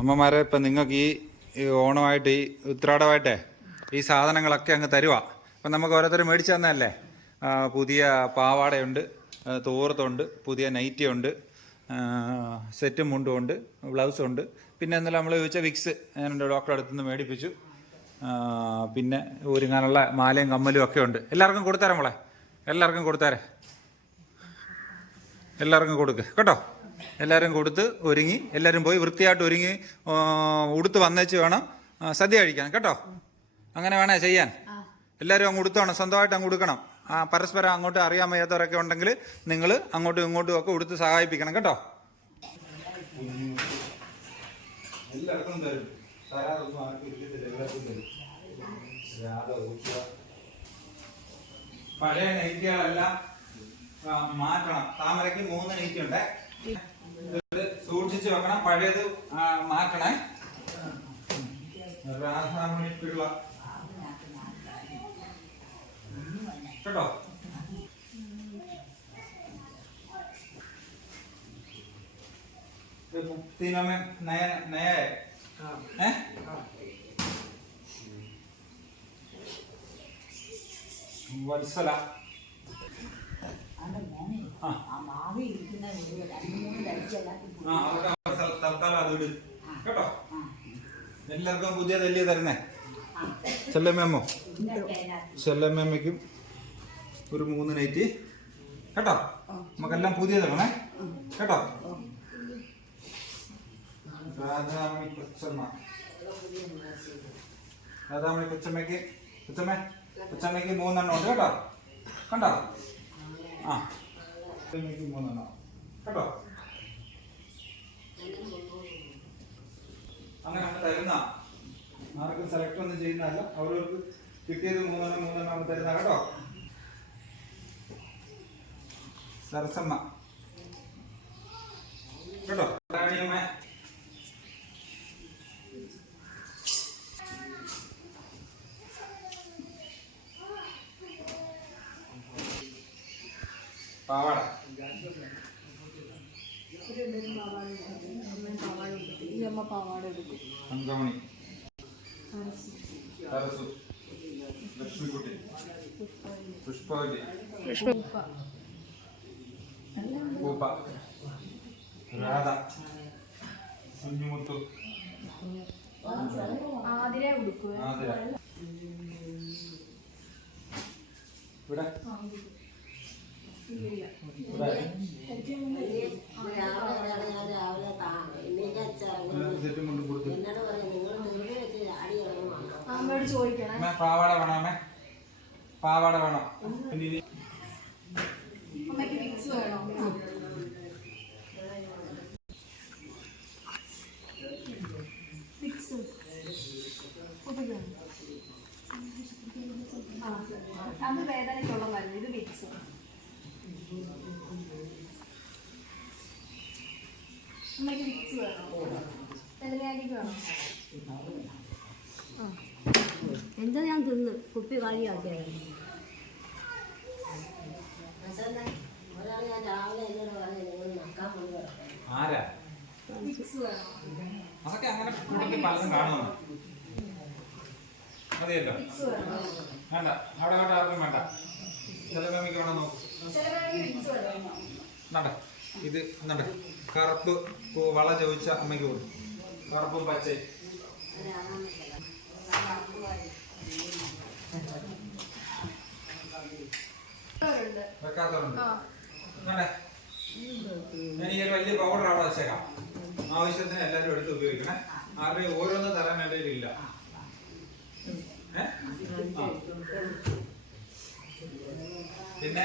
അമ്മമാരെ ഇപ്പം നിങ്ങൾക്ക് ഈ ഓണമായിട്ട് ഈ ഉത്രാടമായിട്ടേ ഈ സാധനങ്ങളൊക്കെ അങ്ങ് തരുവാ. അപ്പം നമുക്ക് ഓരോരുത്തർ മേടിച്ചു തന്നതല്ലേ? പുതിയ പാവാടയുണ്ട് തോർത്തുണ്ട് പുതിയ നൈറ്റിയുണ്ട് സെറ്റും മുണ്ടും ഉണ്ട് ബ്ലൗസും ഉണ്ട് പിന്നെ ഇന്നലെ നമ്മൾ ചോദിച്ച വിക്സ് ഞാൻ എന്റെ ഡോക്ടറെ അടുത്ത് നിന്ന് മേടിപ്പിച്ചു. പിന്നെ ഒരുങ്ങാനുള്ള മാലയും കമ്മലും ഒക്കെ ഉണ്ട്. എല്ലാവർക്കും കൊടുത്തരാം മോളെ. എല്ലാവർക്കും കൊടുത്തേരെ. എല്ലാവർക്കും കൊടുക്ക്. കേട്ടോ? എല്ലാവരും കൊടുത്ത് ഒരുങ്ങി എല്ലാവരും പോയി വൃത്തിയായിട്ട് ഒരുങ്ങി ഉടുത്ത് വന്നേച്ച് വേണം സദ്യ കഴിക്കാൻ കേട്ടോ? അങ്ങനെ വേണേ ചെയ്യാൻ. എല്ലാവരും അങ്ങ് ഉടുത്തോണം സ്വന്തമായിട്ട് അങ്ങ് കൊടുക്കണം ആ പരസ്പരം അങ്ങോട്ട് അറിയാൻ വയ്യാത്തവരൊക്കെ ഉണ്ടെങ്കിൽ നിങ്ങൾ അങ്ങോട്ടും ഇങ്ങോട്ടും ഒക്കെ ഉടുത്ത് സഹായിപ്പിക്കണം കേട്ടോ? എല്ലാവർക്കും തരും തരാതൊന്നും ആർക്കും ഇരിക്കത്തില്ല എല്ലാവർക്കും തരും രാധ ഊച്ച പഴയ നൈറ്റികളെല്ലാം മാറ്റണം. താമരയ്ക്ക് മൂന്ന് നൈറ്റ് ഉണ്ട് സൂക്ഷിച്ച് വെക്കണം. പഴയത് മാറ്റണേ. രാധാമണി പിള്ള കേട്ടോ? ഇത് മുക്തിനമ നയ നയ ഏ? വത്സല. ആ. തൽക്കാലം അത് ഇട്. കേട്ടോ? എല്ലാവർക്കും പുതിയ തല്ലിയ തരുന്നേ. ചെല്ലമ്മോ ചെല്ലമ്മയ്ക്കും ഒരു മൂന്ന് നൈറ്റ്. കേട്ടോ? നമുക്കെല്ലാം പുതിയ തരണേ. കേട്ടോ? രാധാമണി കൊച്ചമ്മ രാധാമണി കൊച്ചമ്മയ്ക്ക് കൊച്ചമ്മ കൊച്ചമ്മയ്ക്ക് മൂന്നെണ്ണം ഉണ്ട് കേട്ടോ. കണ്ടോ? ആ. മൂന്നെണ്ണം കേട്ടോ? അങ്ങനെ അങ്ങ് തരുന്ന. ആർക്കും സെലക്ട് ഒന്നും ചെയ്യുന്നതല്ല. അവരവർക്ക് കിട്ടിയത് മൂന്നെണ്ണം മൂന്നെണ്ണം അങ്ങ് തരുന്ന കേട്ടോ. സരസമ്മ. കേട്ടോ? പാവാട. അങ്കമണി സരസു ലക്ഷ്മിക്കുട്ടി. പുഷ്പവതി പൂപ്പ. രാധ. കുഞ്ഞുമുത്തു. ആതിരെ ഉടുക്കുക ഇവിടെ ഇവിടെ സെറ്റും കൊണ്ട് കൊടുത്തു അമ്മയോട് ചോദിക്കണം അമ്മ പാവാട വേണോ അമ്മ? പാവാട വേണോ? അത് വേദനയ്ക്കുള്ള ഇത് വിക്സ്. എന്താ ഞാൻ തിന്ന്? കുപ്പി കാലിയാക്കിയത് ആരാ? അതൊക്കെ അങ്ങനെ വേണ്ട. അവിടെ ആർക്കും വേണ്ട. ചിലമേമിക്ക് വേണം നോക്കും. ഇത് നട. കറുപ്പ് വള ചോദിച്ച അമ്മയ്ക്ക് കൊടുക്കും കറുപ്പും ഉണ്ട് വെക്കാത്തവരുണ്ട്. ഞാൻ വലിയ പൗഡർ അവിടെ വെച്ചേക്കാം. ആവശ്യത്തിന് എല്ലാവരും എടുത്ത് ഉപയോഗിക്കണേ. ആരുടെയും ഓരോന്ന് തരാൻ എന്റെ ഏ? പിന്നെ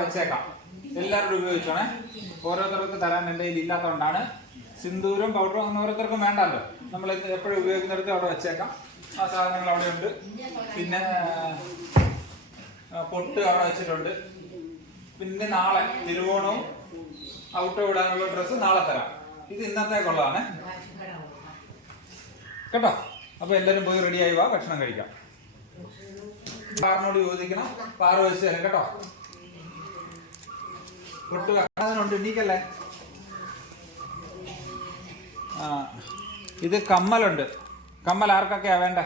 വെച്ചേക്കാം. എല്ലാവരും ഉപയോഗിച്ചോണേ. ഓരോരുത്തർക്ക് തരാൻ എന്റെ കയ്യിൽ ഇല്ലാത്തതുകൊണ്ടാണ് സിന്ദൂരും പൗഡറും അങ്ങനെ ഓരോരുത്തർക്കും വേണ്ടല്ലോ. നമ്മൾ എപ്പോഴും ഉപയോഗിക്കുന്നിടത്ത് അവിടെ വെച്ചേക്കാം. ആ സാധനങ്ങൾ അവിടെ ഉണ്ട്. പിന്നെ പൊട്ട് അവിടെ വെച്ചിട്ടുണ്ട്. പിന്നെ നാളെ തിരുവോണവും ഔട്ട് ഇടാനുള്ള ഡ്രസ്സ് നാളെ തരാം. ഇത് ഇന്നത്തേക്കുള്ളതാണ്. കേട്ടോ? അപ്പൊ എല്ലാരും പോയി റെഡിയായി വാ ഭക്ഷണം കഴിക്കാം. പാറിനോട് ചോദിക്കണം പാറ് വെച്ച് തരാം കേട്ടോ. പൊട്ട് വെക്കാനുണ്ട് എണീക്കല്ലേ? ആ ഇത് കമ്മലുണ്ട്. കമ്മൽ ആർക്കൊക്കെയാ വേണ്ടേ?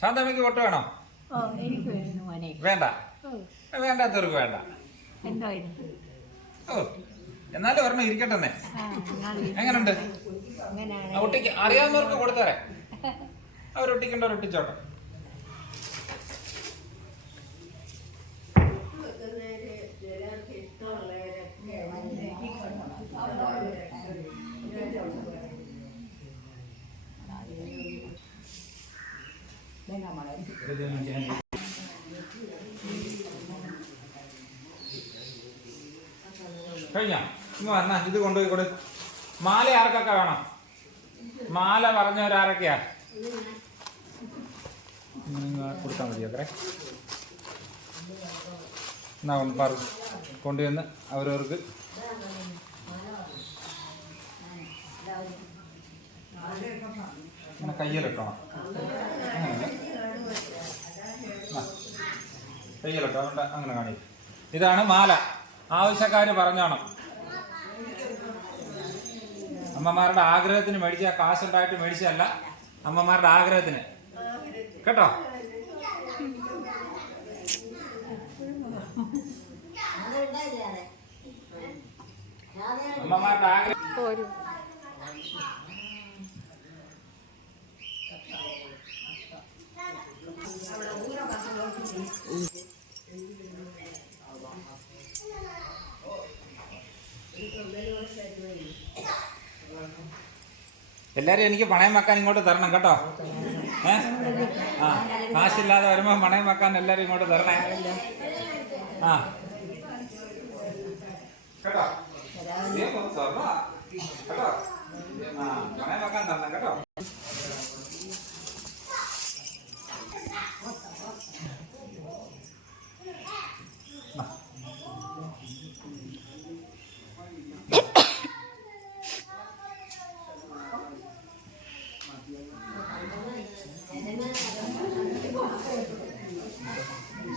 ശാന്തമ്മയ്ക്ക് പൊട്ട് വേണോ? വേണ്ട. വേണ്ടാത്തവർക്ക് വേണ്ട ഓ എന്നാലും ഒരെണ്ണം ഇരിക്കട്ടെന്നേ. എങ്ങനുണ്ട്? ഒട്ടിക്ക് അറിയാവുന്നവർക്ക് കൊടുത്തരാം. അവരൊട്ടിക്കേണ്ടവർ ഒട്ടിച്ചോട്ടെ കഴിഞ്ഞ? ഇങ്ങ് ഇത് കൊണ്ടുപോയി കൊടു. മാല ആർക്കൊക്കെ വേണം? മാല പറഞ്ഞവരാരൊക്കെയാ? കൊടുത്താൽ മതി അത്രേ എന്നാ പറ. കൊണ്ടുവന്ന് അവരവർക്ക്. ആ, കയ്യിലിട്ടോ അതുകൊണ്ട് അങ്ങനെ കാണിക്കും. ഇതാണ് മാല. ആവശ്യക്കാർ പറഞ്ഞോണം. അമ്മമാരുടെ ആഗ്രഹത്തിന് മേടിച്ച കാശുണ്ടായിട്ട് മേടിച്ചല്ല അമ്മമാരുടെ ആഗ്രഹത്തിന്. കേട്ടോ? അമ്മമാരുടെ ആഗ്രഹം ഒരു എല്ലാരും എനിക്ക് പണയം വെക്കാൻ ഇങ്ങോട്ട് തരണം കേട്ടോ. ഏ? ആ കാശില്ലാതെ വരുമ്പോ പണയം വെക്കാൻ എല്ലാരും ഇങ്ങോട്ട് തരണേ. ആ.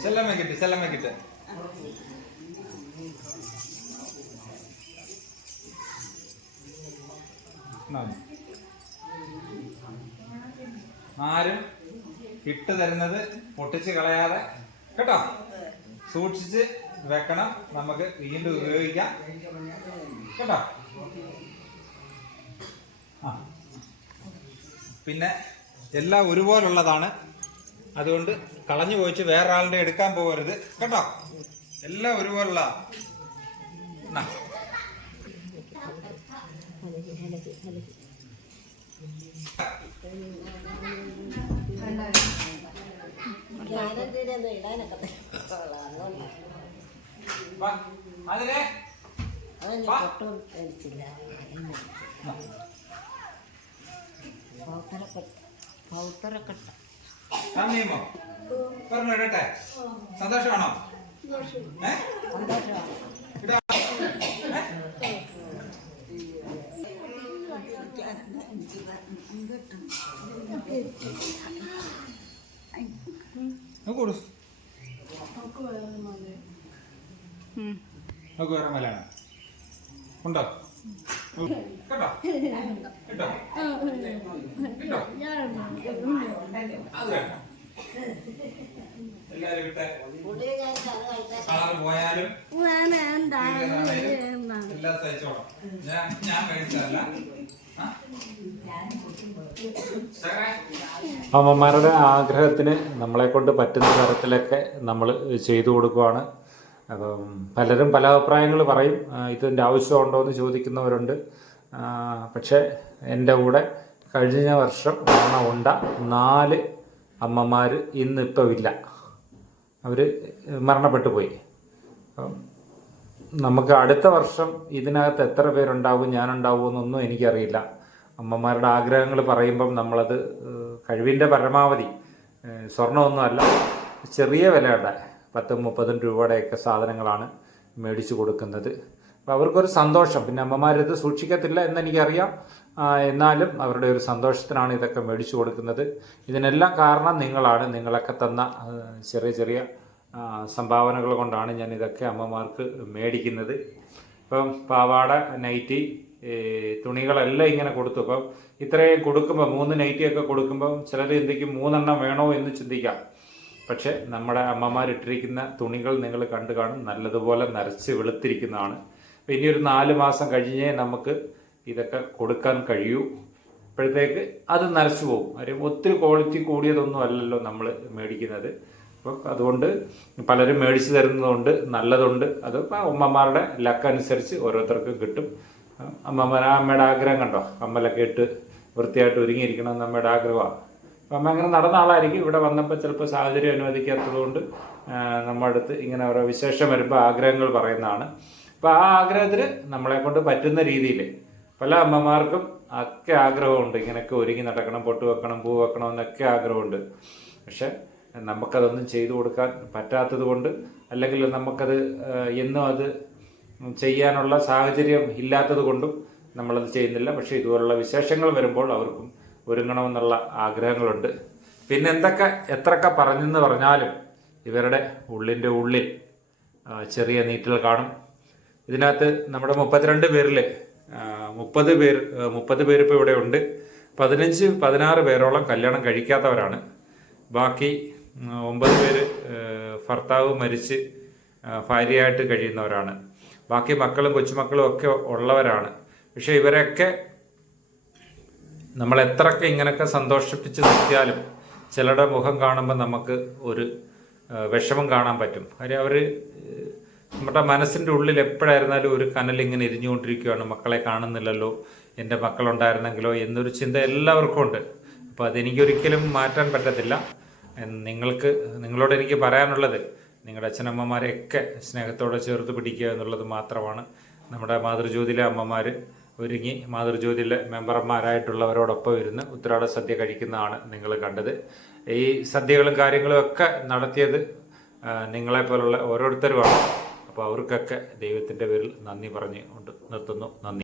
ചെല്ലമ്മ கிட்ட ചെല്ലമ്മ கிட்ட. ആരും ഇട്ട് തരുന്നത് പൊട്ടിച്ച് കളയാതെ കേട്ടോ സൂക്ഷിച്ച് വെക്കണം നമുക്ക് വീണ്ടും ഉപയോഗിക്കാം. കേട്ടോ? പിന്നെ എല്ലാം ഒരുപോലുള്ളതാണ്. അതുകൊണ്ട് കളഞ്ഞു പോയിച്ച് വേറൊരാളുടെ എടുക്കാൻ പോകരുത്. കേട്ടോ? എല്ലാം ഒരുപോലുള്ള അതിനെ. വാ. നന്ദിയുമോ? പറഞ്ഞു ഇടട്ടെ. സന്തോഷമാണോ? കൊടു. നോക്ക് വേറെ മലയാണ് ഉണ്ടോ? ഞാൻ ഞാൻ അമ്മമാരുടെ ആഗ്രഹത്തിന് നമ്മളെ കൊണ്ട് പറ്റുന്ന തരത്തിലൊക്കെ നമ്മൾ ചെയ്തു കൊടുക്കുവാണ്. അപ്പം പലരും പല അഭിപ്രായങ്ങൾ പറയും ഇതിന്റെ ആവശ്യമുണ്ടോ എന്ന് ചോദിക്കുന്നവരുണ്ട്. പക്ഷേ എന്റെ കൂടെ കഴിഞ്ഞ വർഷം ഓണ ഉണ്ട നാല് അമ്മമാർ ഇന്നിപ്പോൾ ഇല്ല. അവർ മരണപ്പെട്ടു പോയി. നമുക്ക് അടുത്ത വർഷം ഇതിനകത്ത് എത്ര പേരുണ്ടാവും ഞാനുണ്ടാവും എന്നൊന്നും എനിക്കറിയില്ല. അമ്മമാരുടെ ആഗ്രഹങ്ങൾ പറയുമ്പം നമ്മളത് കഴിവിന്റെ പരമാവധി സ്വർണമൊന്നുമല്ല ചെറിയ വിലയുടെ പത്തും മുപ്പതും രൂപയുടെയൊക്കെ സാധനങ്ങളാണ് മേടിച്ചു കൊടുക്കുന്നത്. അപ്പോൾ അവർക്കൊരു സന്തോഷം. പിന്നെ അമ്മമാരിത് സൂക്ഷിക്കത്തില്ല എന്നെനിക്കറിയാം. എന്നാലും അവരുടെ ഒരു സന്തോഷത്തിനാണ് ഇതൊക്കെ മേടിച്ചു കൊടുക്കുന്നത്. ഇതിനെല്ലാം കാരണം നിങ്ങളാണ്. നിങ്ങളൊക്കെ തന്ന ചെറിയ ചെറിയ സംഭാവനകൾ കൊണ്ടാണ് ഞാൻ ഇതൊക്കെ അമ്മമാർക്ക് മേടിക്കുന്നത്. ഇപ്പം പാവാട നൈറ്റി തുണികളെല്ലാം ഇങ്ങനെ കൊടുത്തു. അപ്പം ഇത്രയും കൊടുക്കുമ്പോൾ മൂന്ന് നൈറ്റിയൊക്കെ കൊടുക്കുമ്പം ചിലർ ചിന്തിക്കും മൂന്നെണ്ണം വേണോ എന്ന് ചിന്തിക്കാം. പക്ഷേ നമ്മുടെ അമ്മമാരിട്ടിരിക്കുന്ന തുണികൾ നിങ്ങൾ കണ്ടു കാണും. നല്ലതുപോലെ നരച്ച് വെളുത്തിരിക്കുന്നതാണ്. പിന്നെ ഒരു നാല് മാസം കഴിഞ്ഞേ നമുക്ക് ഇതൊക്കെ കൊടുക്കാൻ കഴിയൂ. അപ്പോഴത്തേക്ക് അത് നരച്ചു പോകും. കാര്യം ഒത്തിരി ക്വാളിറ്റി കൂടിയതൊന്നും അല്ലല്ലോ നമ്മൾ മേടിക്കുന്നത്. അപ്പം അതുകൊണ്ട് പലരും മേടിച്ചു തരുന്നതുകൊണ്ട് നല്ലതുണ്ട്. അത് അമ്മമാരുടെ ലക്ക് അനുസരിച്ച് ഓരോരുത്തർക്കും കിട്ടും. അമ്മമാർ അമ്മയുടെ ആഗ്രഹം കണ്ടോ? അമ്മലൊക്കെ ഇട്ട് വൃത്തിയായിട്ട് ഒരുങ്ങിയിരിക്കണമെന്ന് അമ്മയുടെ ആഗ്രഹമാണ് അപ്പം അങ്ങനെ നടന്ന ആളായിരിക്കും. ഇവിടെ വന്നപ്പോൾ ചിലപ്പോൾ സാഹചര്യം അനുവദിക്കാത്തത് കൊണ്ട് നമ്മുടെ അടുത്ത് ഇങ്ങനെ ഓരോ വിശേഷം വരുമ്പോൾ ആഗ്രഹങ്ങൾ പറയുന്നതാണ്. അപ്പോൾ ആ ആഗ്രഹത്തിന് നമ്മളെ കൊണ്ട് പറ്റുന്ന രീതിയിൽ പല അമ്മമാർക്കും ഒക്കെ ആഗ്രഹമുണ്ട്. ഇങ്ങനെയൊക്കെ ഒരുങ്ങി നടക്കണം പൊട്ട് വെക്കണം പൂ വെക്കണം എന്നൊക്കെ ആഗ്രഹമുണ്ട്. പക്ഷെ നമുക്കതൊന്നും ചെയ്തു കൊടുക്കാൻ പറ്റാത്തത് കൊണ്ട് അല്ലെങ്കിൽ നമുക്കത് എന്നും അത് ചെയ്യാനുള്ള സാഹചര്യം ഇല്ലാത്തത് കൊണ്ടും നമ്മളത് ചെയ്യുന്നില്ല. പക്ഷേ ഇതുപോലുള്ള വിശേഷങ്ങൾ വരുമ്പോൾ അവർക്കും ഒരുങ്ങണമെന്നുള്ള ആഗ്രഹങ്ങളുണ്ട്. പിന്നെ എന്തൊക്കെ എത്രയൊക്കെ പറഞ്ഞെന്ന് പറഞ്ഞാലും ഇവരുടെ ഉള്ളിന്റെ ഉള്ളിൽ ചെറിയ നീറ്റൽ കാണും. ഇതിനകത്ത് നമ്മുടെ മുപ്പത്തിരണ്ട് പേരിൽ മുപ്പത് പേർ മുപ്പത് പേര് ഇപ്പോൾ ഇവിടെ ഉണ്ട്. പതിനഞ്ച് പതിനാറ് പേരോളം കല്യാണം കഴിക്കാത്തവരാണ്. ബാക്കി ഒമ്പത് പേര് ഭർത്താവ് മരിച്ച് ഭാര്യയായിട്ട് കഴിയുന്നവരാണ്. ബാക്കി മക്കളും കൊച്ചുമക്കളും ഒക്കെ ഉള്ളവരാണ്. പക്ഷേ ഇവരൊക്കെ നമ്മൾ എത്രയൊക്കെ ഇങ്ങനെയൊക്കെ സന്തോഷിപ്പിച്ച് നിർത്തിയാലും ചിലരുടെ മുഖം കാണുമ്പോൾ നമുക്ക് ഒരു വിഷമം കാണാൻ പറ്റും. കാര്യം അവർ നമ്മുടെ മനസ്സിന്റെ ഉള്ളിൽ എപ്പോഴായിരുന്നാലും ഒരു കനൽ ഇങ്ങനെ എരിഞ്ഞുകൊണ്ടിരിക്കുകയാണ് മക്കളെ കാണുന്നില്ലല്ലോ എന്റെ മക്കളുണ്ടായിരുന്നെങ്കിലോ എന്നൊരു ചിന്ത എല്ലാവർക്കും ഉണ്ട്. അപ്പോൾ അതെനിക്കൊരിക്കലും മാറ്റാൻ പറ്റത്തില്ല. നിങ്ങൾക്ക് നിങ്ങളോട് എനിക്ക് പറയാനുള്ളത് നിങ്ങളുടെ അച്ഛനമ്മമാരെയൊക്കെ സ്നേഹത്തോടെ ചേർത്ത് പിടിക്കുക എന്നുള്ളത് മാത്രമാണ്. നമ്മുടെ മാതൃജ്യോതിയിലെ അമ്മമാർ ഒരുങ്ങി മാതൃജ്യോതിയിലെ മെമ്പർമാരായിട്ടുള്ളവരോടൊപ്പം ഇരുന്ന് ഉത്രാട സദ്യ കഴിക്കുന്നതാണ് നിങ്ങൾ കണ്ടത്. ഈ സദ്യകളും കാര്യങ്ങളും ഒക്കെ നടത്തിയത് നിങ്ങളെപ്പോലുള്ള ഓരോരുത്തരുമാണ്. അപ്പോൾ അവർക്കൊക്കെ ദൈവത്തിന്റെ പേരിൽ നന്ദി പറഞ്ഞ് കൊണ്ട് നിർത്തുന്നു. നന്ദി.